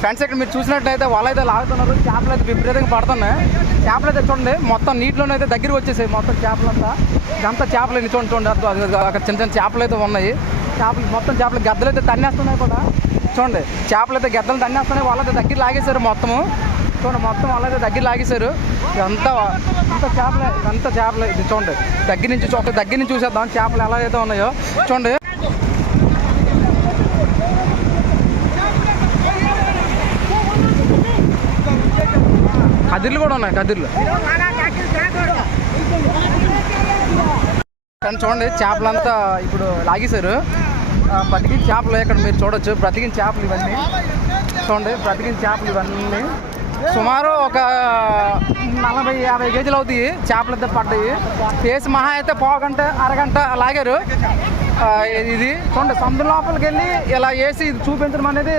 Friends ఇక్కడ మీరు చూసినట్లయితే వాళ్ళు అయితే లాగుతున్నారు, చేపలు అయితే విపరీతంగా పడుతున్నాయి. చేపలు అయితే చూడండి మొత్తం నీటిలోనే అయితే దగ్గర వచ్చేసాయి మొత్తం చేపలంతా. ఇదంతా చేపలు చూడండి చూడండి అక్కడ చిన్న చిన్న చేపలు అయితే ఉన్నాయి. చేపలు మొత్తం చేపలు గద్దలు అయితే తన్నేస్తున్నాయి కూడా. చూడండి చేపలు అయితే గద్దలు తన్నేస్తున్నాయి, వాళ్ళైతే దగ్గర లాగేశారు మొత్తము. చూడండి మొత్తం వాళ్ళైతే దగ్గర లాగేశారు. ఇదంతా చేపలే ఇది చూడండి. దగ్గర నుంచి చూసేద్దాం చేపలు ఎలా అయితే ఉన్నాయో చూడండి. కదిర్లు కూడా ఉన్నాయి, కదిర్లు. కానీ చూడండి చేపలంతా ఇప్పుడు లాగేశారు. బ్రతికిన చేపలు ఇక్కడ మీరు చూడొచ్చు, బ్రతికిన చేపలు ఇవన్నీ చూడండి. బ్రతికిన చేపలు ఇవన్నీ సుమారు ఒక 40-50 కేజీలు అవుతాయి. చేపలు అయితే పడ్డాయి. కేసు మహా అయితే పావుగంట అరగంట లాగారు. ఇది చూడండి సముద్రం లోపలికి వెళ్ళి ఇలా వేసి ఇది చూపించడం అనేది